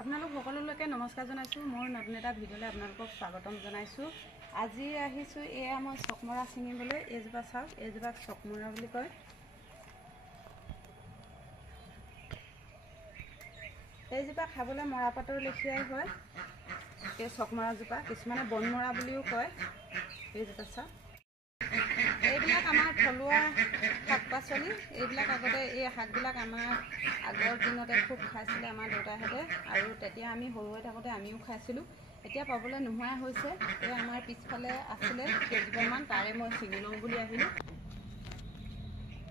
আপোনালোক সকলোলৈকে নমস্কাৰ জনাইছোঁ। মোৰ নতুন এটা ভিডিঅ'লৈ আপোনালোকক স্বাগতম জনাইছোঁ। আজি আহিছোঁ এয়া মই চকমৰা ছিঙিবলৈ। এইজোপা চাওক, এইজোপাক চকমৰা বুলি কয়। এইজোপা খাবলৈ মৰাপাতৰ লেখীয়াই হয়। এই চকমৰাজোপা কিছুমানে বনমৰা বুলিও কয়। এইজোপা চাওক, এইবিলাক আমাৰ থলুৱা শাক পাচলি। এইবিলাক আগতে এই শাকবিলাক আমাৰ আগৰ দিনতে খুব খাইছিলে আমাৰ দেউতাহঁতে, আৰু তেতিয়া আমি সৰু হৈ থাকোঁতে আমিও খাইছিলোঁ। এতিয়া পাবলৈ নোহোৱা হৈছে। এই আমাৰ পিছফালে আছিলে কেইজোপামান, তাৰে মই ছিঙি লওঁ বুলি আহিলোঁ।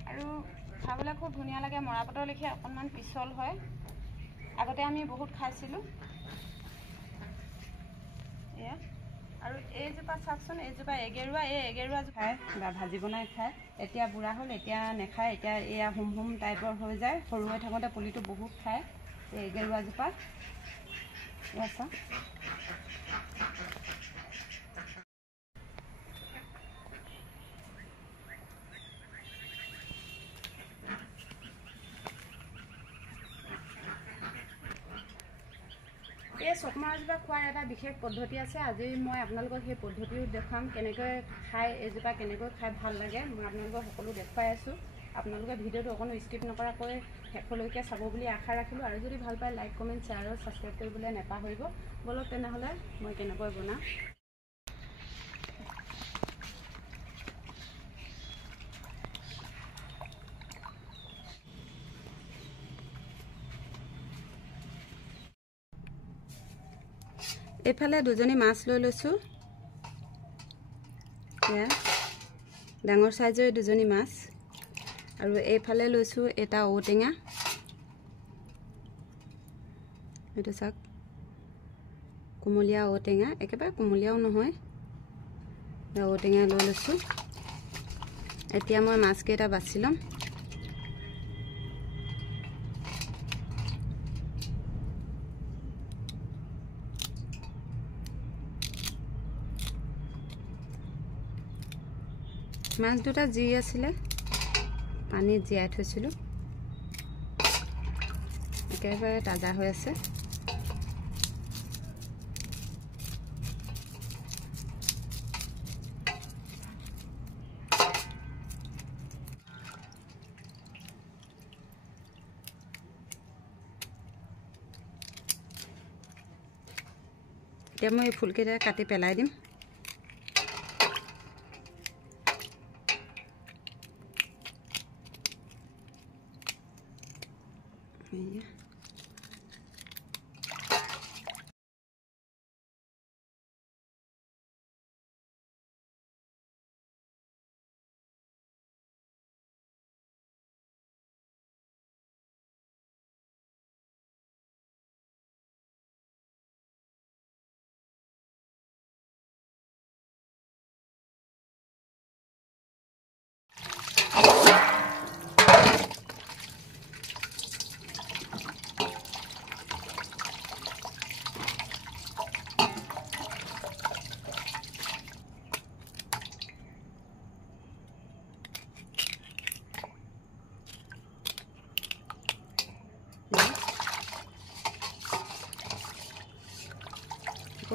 আৰু খাবলৈ খুব ধুনীয়া লাগে, মৰাপাতৰ লেখীয়া অকণমান পিছল হয়। আগতে আমি বহুত খাইছিলোঁ। এয়া আৰু এইজোপা চাওকচোন, এইজোপা এগেৰুৱা। এই এগেৰুৱা খায় বা ভাজি বনাই খায়। এতিয়া বুঢ়া হ'ল, এতিয়া নেখায়। এতিয়া এয়া হুম হুম টাইপৰ হৈ যায়। সৰু হৈ থাকোঁতে পুলিটো বহুত খায়। এই এগেৰুৱাজোপা এয়া চাওক। এই চকমৰাজোপা খোৱাৰ এটা বিশেষ পদ্ধতি আছে। আজি মই আপোনালোকক সেই পদ্ধতিও দেখুৱাম, কেনেকৈ খায় এইজোপা, কেনেকৈ খাই ভাল লাগে। মই আপোনালোকক সকলো দেখুৱাই আছোঁ। আপোনালোকে ভিডিঅ'টো অকণো স্কিপ নকৰাকৈ শেষলৈকে চাব বুলি আশা ৰাখিলোঁ। আৰু যদি ভাল পায় লাইক, কমেণ্ট, শ্বেয়াৰ আৰু ছাবস্ক্ৰাইব কৰিবলৈ নাপাহৰিব। বলক তেনেহ'লে মই কেনেকৈ বনাওঁ। এইফালে দুজনী মাছ লৈ লৈছোঁ। এয়া ডাঙৰ চাইজৰ দুজনী মাছ। আৰু এইফালে লৈছোঁ এটা ঔটেঙা। এইটো চাওক, কোমলীয়া ঔটেঙা, একেবাৰে কোমলীয়াও নহয়। ঔটেঙা লৈ লৈছোঁ। এতিয়া মই মাছকেইটা বাছি ল'ম। মাছ দুটা যি আছিলে পানীত জীয়াই থৈছিলোঁ, একেবাৰে তাজা হৈ আছে। এতিয়া মই এই ফুলকেইটা কাটি পেলাই দিম।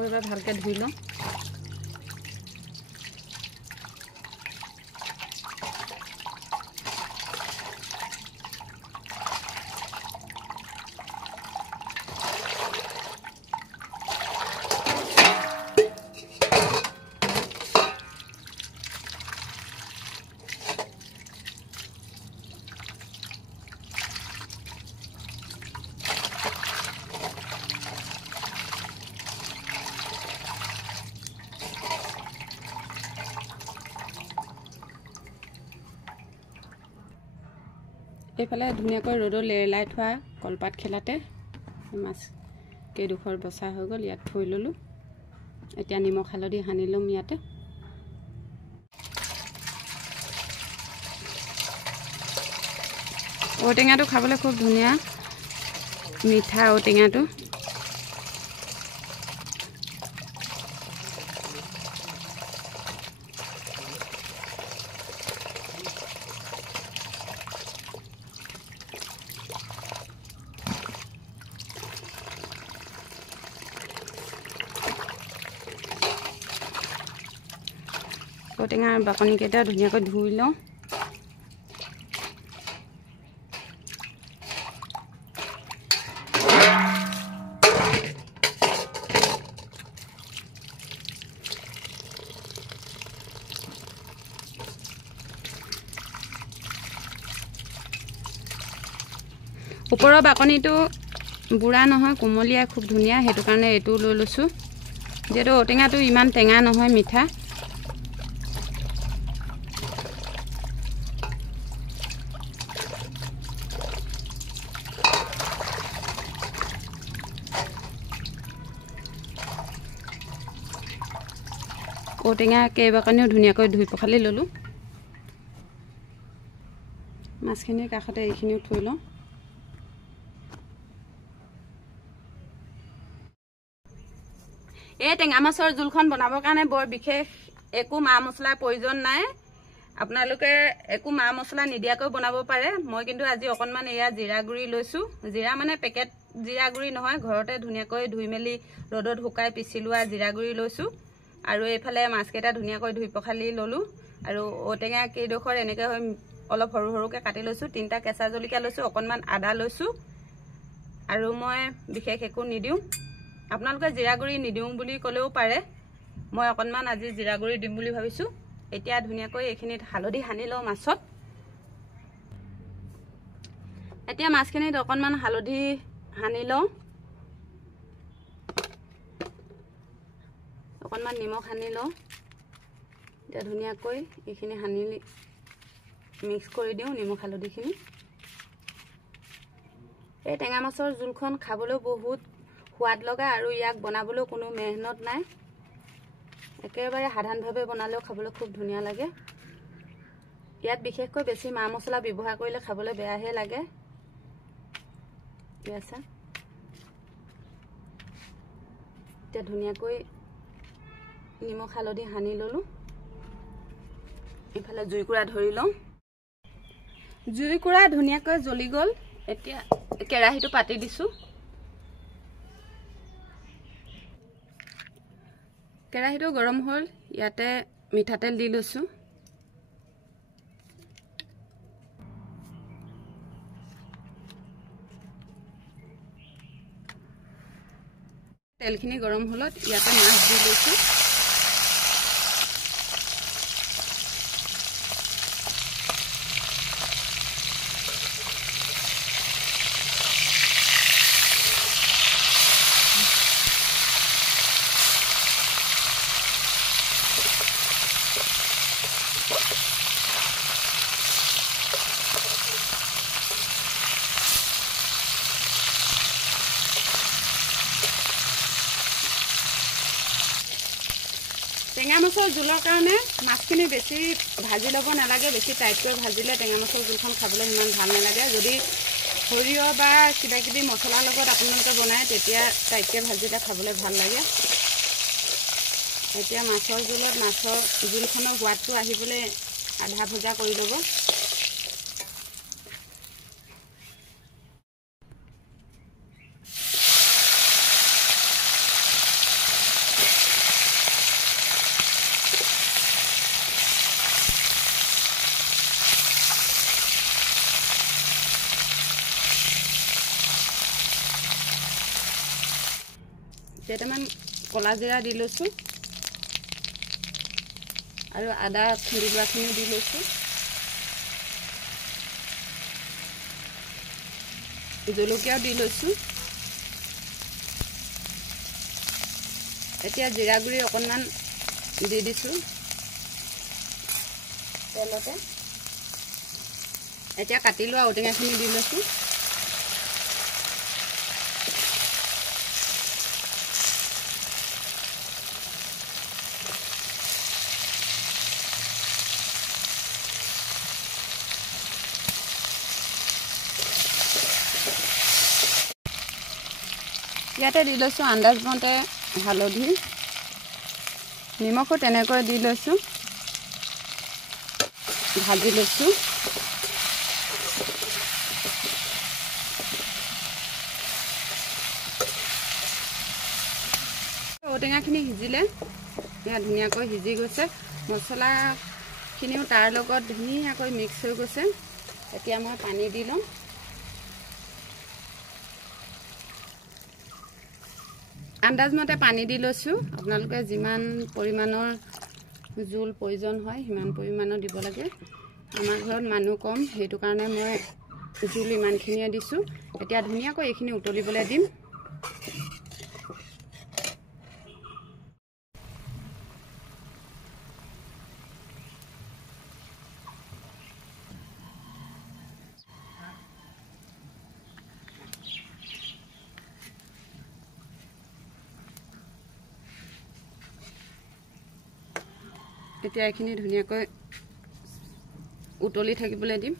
এবাৰ ভালকৈ ধুই লওঁ। এইফালে ধুনীয়াকৈ ৰ'দত লেৰেলাই থোৱা কলপাত খেলাতে মাছ কেইডোখৰ বচা হৈ গ'ল। ইয়াত থৈ ল'লোঁ। এতিয়া নিমখ হালধি সানি ল'ম ইয়াতে। ঔটেঙাটো খাবলৈ খুব ধুনীয়া, মিঠা ঔটেঙাটো। ঔটেঙাৰ বাকলিকেইটা ধুনীয়াকৈ ধুই লওঁ। ওপৰৰ বাকলিটো বুঢ়া নহয়, কোমলীয়া, খুব ধুনীয়া, সেইটো কাৰণে এইটো লৈ লৈছোঁ। যিহেতু ঔটেঙাটো ইমান টেঙা নহয়, মিঠা। ঔটেঙা কেইবাকনিও ধুনীয়াকৈ ধুই পখালি ল'লোঁ। মাছখিনিৰ কাষতে এইখিনিও থৈ লওঁ। এই টেঙা মাছৰ জোলখন বনাবৰ কাৰণে বৰ বিশেষ একো মা মছলাৰ প্ৰয়োজন নাই। আপোনালোকে একো মা মছলা নিদিয়াকৈ বনাব পাৰে। মই কিন্তু আজি অকণমান এয়া জিৰা গুড়ি লৈছোঁ। জিৰা মানে পেকেট জিৰা গুড়ি নহয়, ঘৰতে ধুনীয়াকৈ ধুই মেলি ৰ'দত শুকাই পিচি লোৱা জিৰা গুড়ি লৈছোঁ। আৰু এইফালে মাছকেইটা ধুনীয়াকৈ ধুই পখালি ল'লোঁ। আৰু ঔটেঙা কেইডোখৰ এনেকৈ হৈ অলপ সৰু সৰুকৈ কাটি লৈছোঁ। 3টা কেঁচা জলকীয়া লৈছোঁ, অকণমান আদা লৈছোঁ। আৰু মই বিশেষ একো নিদিওঁ। আপোনালোকে জিৰা গুড়ি নিদিওঁ বুলি ক'লেও পাৰে। মই অকণমান আজি জিৰা গুড়ি দিম বুলি ভাবিছোঁ। এতিয়া ধুনীয়াকৈ এইখিনিত হালধি সানি লওঁ মাছত। এতিয়া মাছখিনিত অকণমান হালধি সানি লওঁ। অকণমান নিমখ সানি লওঁ। এতিয়া ধুনীয়াকৈ এইখিনি সানি মিক্স কৰি দিওঁ নিমখ হালধিখিনি। এই টেঙা মাছৰ জোলখন খাবলৈ বহুত সোৱাদ লগা আৰু ইয়াক বনাবলৈও কোনো মেহনত নাই। একেবাৰে সাধাৰণভাৱে বনালেও খাবলৈ খুব ধুনীয়া লাগে। ইয়াত বিশেষকৈ বেছি মা মছলা ব্যৱহাৰ কৰিলে খাবলৈ বেয়াহে লাগে। এতিয়া ধুনীয়াকৈ নিমখ হালধি সানি ল'লোঁ। ইফালে জুইকুৰা ধৰি লওঁ। জুইকুৰা ধুনীয়াকৈ জ্বলি গ'ল। এতিয়া কেৰাহীটো পাতি দিছোঁ। কেৰাহীটো গৰম হ'ল। ইয়াতে মিঠাতেল দি লৈছোঁ। তেলখিনি গৰম হ'লত ইয়াতে মাছ দি লৈছোঁ। টেঙা মাছৰ জোলৰ কাৰণে মাছখিনি বেছি ভাজি ল'ব নালাগে। বেছি টাইটকৈ ভাজিলে টেঙা মাছৰ জোলখন খাবলৈ সিমান ভাল নালাগে। যদি সৰিয়হ বা কিবাকিবি মছলাৰ লগত আপোনালোকে বনায় তেতিয়া টাইটকৈ ভাজিলে খাবলৈ ভাল লাগে। এতিয়া মাছৰ জোলত মাছৰ জোলখনৰ সোৱাদটো আহিবলৈ আধা ভজা কৰি ল'ব। কেইটামান কলা জিৰা দি লৈছোঁ আৰু আদা খুন্দি লোৱাখিনি দি লৈছোঁ। জলকীয়াও দি লৈছোঁ। এতিয়া জিৰা গুড়ি অকণমান দি দিছোঁ তেলতে। এতিয়া কাটি লোৱা ঔটেঙাখিনি দি লৈছোঁ। ইয়াতে দি লৈছোঁ আন্দাজমতে হালধি, নিমখো তেনেকৈ দি লৈছোঁ, ভাজি লৈছোঁ। ঔটেঙাখিনি সিজিলে, এয়া ধুনীয়াকৈ সিজি গৈছে, মছলাখিনিও তাৰ লগত ধুনীয়াকৈ মিক্স হৈ গৈছে। এতিয়া মই পানী দি লওঁ। আন্দাজমতে পানী দি লৈছোঁ। আপোনালোকে যিমান পৰিমাণৰ জোল প্ৰয়োজন হয় সিমান পৰিমাণৰ দিব লাগে। আমাৰ ঘৰত মানুহ কম, সেইটো কাৰণে মই জোল ইমানখিনিয়ে দিছোঁ। এতিয়া ধুনীয়াকৈ এইখিনি উতলিবলৈ দিম। এতিয়া এইখিনি ধুনীয়াকৈ উতলি থাকিবলৈ দিম।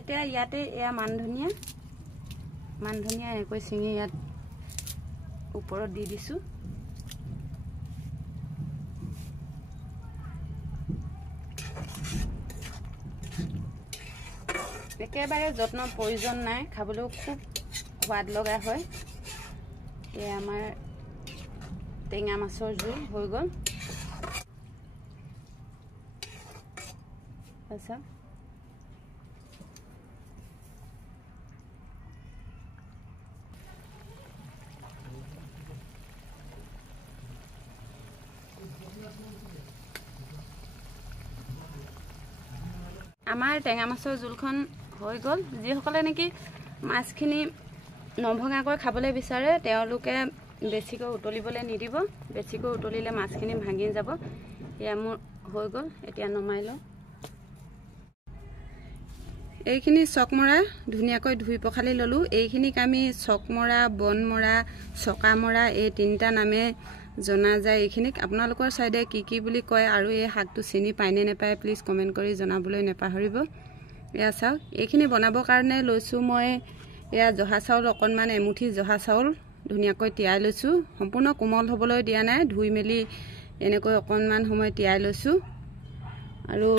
এতিয়া ইয়াতে এয়া মান ধনিয়া এনেকৈ চিঙি ইয়াত ওপৰত দি দিছোঁ। একেবাৰে যত্নৰ প্ৰয়োজন নাই, খাবলৈও খুব সোৱাদ লগা হয়। এয়া আমাৰ টেঙা মাছৰ জোল হৈ গ'ল। আচ্ছা, আমাৰ টেঙা মাছৰ জোলখন হৈ গ'ল। যিসকলে নেকি মাছখিনি নভঙাকৈ খাবলৈ বিচাৰে তেওঁলোকে বেছিকৈ উতলিবলৈ নিদিব। বেছিকৈ উতলিলে মাছখিনি ভাঙি যাব। এয়া মোৰ হৈ গ'ল। এতিয়া নমাই লওঁ। এইখিনি চকমৰা ধুনীয়াকৈ ধুই পখালি ল'লোঁ। এইখিনিক আমি চকমৰা, বনমৰা, চকামৰা এই তিনিটা নামে জনা যায়। এইখিনিক আপোনালোকৰ চাইডে কি কি বুলি কয় আৰু এই শাকটো চিনি পায়নে নাপায় প্লিজ কমেণ্ট কৰি জনাবলৈ নাপাহৰিব। এয়া চাওক, এইখিনি বনাবৰ কাৰণে লৈছোঁ মই এয়া জহা চাউল অকণমান, এমুঠি জহা চাউল ধুনীয়াকৈ তিয়াই লৈছোঁ। সম্পূৰ্ণ কোমল হ'বলৈ দিয়া নাই, ধুই মেলি এনেকৈ অকণমান সময় তিয়াই লৈছোঁ। আৰু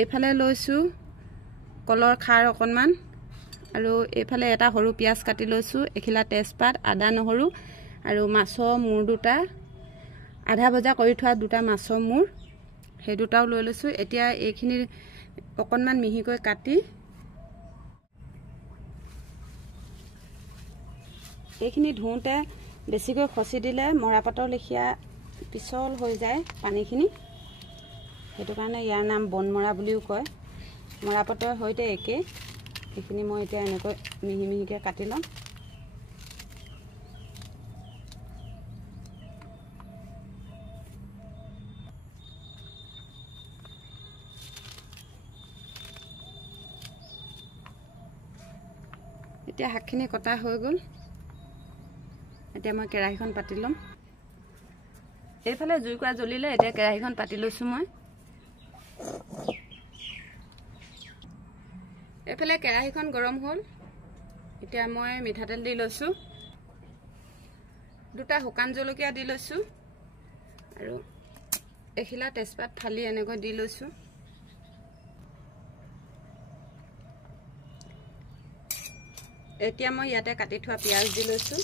এইফালে লৈছোঁ কলৰ খাৰ অকণমান, আৰু এইফালে এটা সৰু পিঁয়াজ কাটি লৈছোঁ, এখিলা তেজপাত, আদা নহৰু আৰু মাছৰ মূৰ দুটা, আধা ভজা কৰি থোৱা দুটা মাছৰ মূৰ, সেই দুটাও লৈ লৈছোঁ। এতিয়া এইখিনি অকণমান মিহিকৈ কাটি এইখিনি ধুওঁতে বেছিকৈ খচি দিলে মৰাপাতৰ লেখীয়া পিছল হৈ যায় পানীখিনি, সেইটো কাৰণে ইয়াৰ নাম বনমৰা বুলিও কয়। মৰাপাতৰ সৈতে একেই। এইখিনি মই এতিয়া এনেকৈ মিহি মিহিকৈ কাটি ল'ম। এতিয়া শাকখিনি কটা হৈ গ'ল। এতিয়া মই কেৰাহীখন পাতি ল'ম। এইফালে জুইকুৰা জ্বলিলে, এতিয়া কেৰাহীখন পাতি লৈছোঁ মই। এইফালে কেৰাহীখন গৰম হ'ল। এতিয়া মই মিঠাতেল দি লৈছোঁ, দুটা শুকান জলকীয়া দি লৈছোঁ আৰু এখিলা তেজপাত ফালি এনেকৈ দি লৈছোঁ। এতিয়া মই ইয়াতে কাটি থোৱা পিঁয়াজ দি লৈছোঁ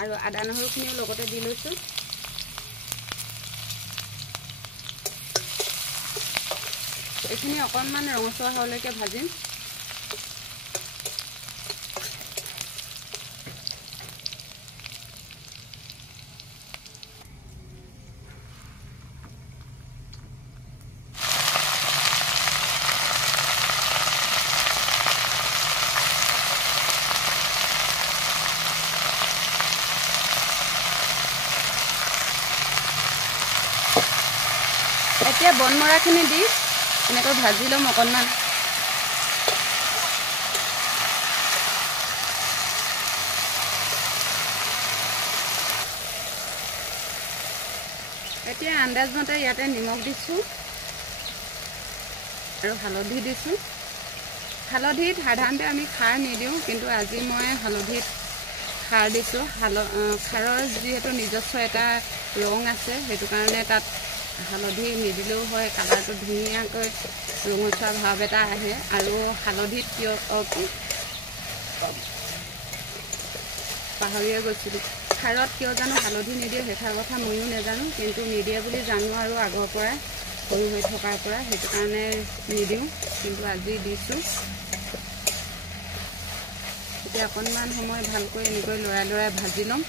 আৰু আদা নহৰুখিনিও লগতে দি লৈছোঁ। এইখিনি অকণমান ৰঙচুৱা হোৱালৈকে ভাজিম। এতিয়া বনমৰাখিনি দি এনেকৈ ভাজি ল'ম অকণমান। এতিয়া আন্দাজমতে ইয়াতে নিমখ দিছোঁ আৰু হালধি দিছোঁ। হালধিত সাধাৰণতে আমি খাৰ নিদিওঁ, কিন্তু আজি মই হালধিত খাৰ দিছোঁ। খাৰৰ যিহেতু নিজস্ব এটা ৰং আছে, সেইটো কাৰণে তাত হালধি নিদিলেও হয়, কালাৰটো ধুনীয়াকৈ ৰঙচুৱা ভাৱ এটা আহে। আৰু হালধিত কিয় পাহৰিয়ে গৈছিলোঁ, খাৰত কিয় জানো হালধি নিদিয়ে সেইষাৰ কথা ময়ো নাজানো, কিন্তু নিদিয়ে বুলি জানো আৰু আগৰ পৰাই সৰু হৈ থকাৰ পৰা, সেইটো কাৰণে নিদিওঁ, কিন্তু আজি দিছোঁ। এতিয়া অকণমান সময় ভালকৈ এনেকৈ লৰাই লৰাই ভাজি ল'ম।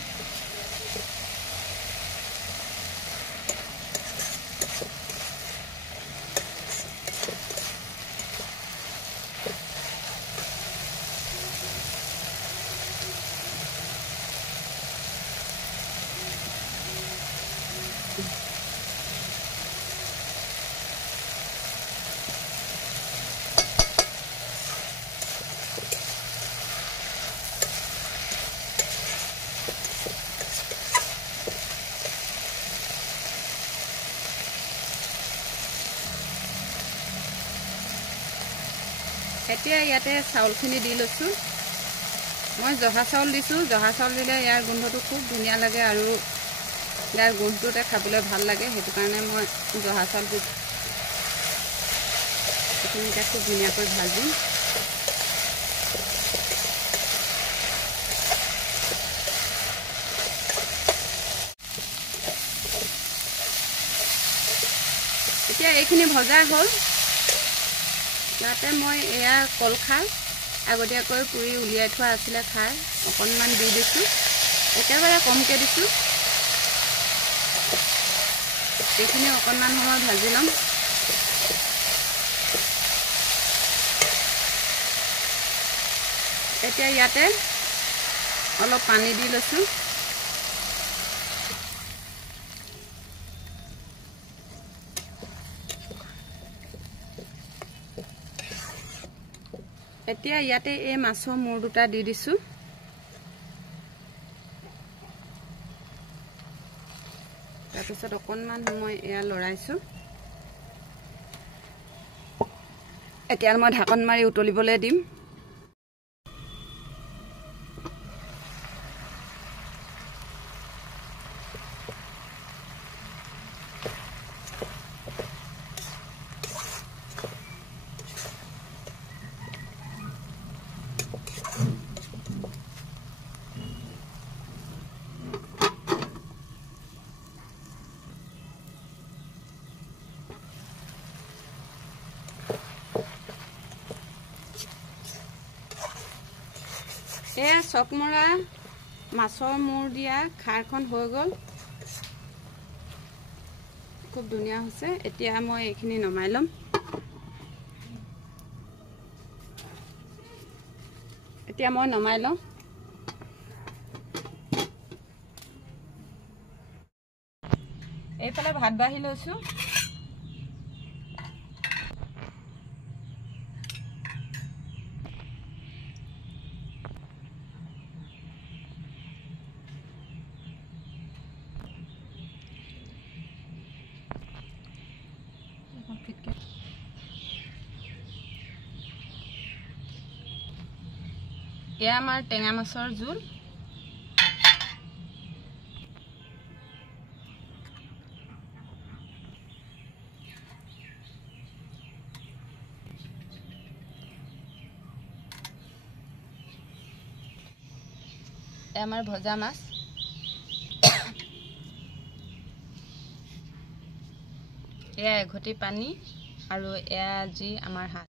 এতিয়া ইয়াতে চাউলখিনি দি লৈছোঁ। মই জহা চাউল দিছোঁ। জহা চাউল দিলে ইয়াৰ গোন্ধটো খুব ধুনীয়া লাগে আৰু ইয়াৰ গোন্ধটোতে খাবলৈ ভাল লাগে, সেইটো কাৰণে মই জহা চাউল দিছোঁ। এইখিনি এতিয়া খুব ধুনীয়াকৈ ভাজিম। এতিয়া এইখিনি ভজা হ'ল। ইয়াতে মই এয়া কলখাৰ আগতীয়াকৈ পুৰি উলিয়াই থোৱা আছিলে, খাৰ অকণমান দি দিছোঁ, একেবাৰে কমকৈ দিছোঁ। এইখিনি অকণমান সময় ভাজি ল'ম। এতিয়া ইয়াতে অলপ পানী দি লৈছোঁ। এতিয়া ইয়াতে এই মাছৰ মূৰ দুটা দি দিছোঁ। তাৰপিছত অকণমান সময় এয়া লৰাইছোঁ। এতিয়া মই ঢাকন মাৰি উতলিবলৈ দিম। এয়া চকমৰা মাছৰ মূৰ দিয়া খাৰখন হৈ গ'ল, খুব ধুনীয়া হৈছে। এতিয়া মই এইখিনি নমাই ল'ম। এইফালে ভাত বাঢ়ি লৈছোঁ। এয়া আমাৰ টেঙা মাছৰ জোল। এয়া আমাৰ ভজা মাছ। এয়া এঘটি পানী আৰু এয়া যি আমাৰ হাঁহ।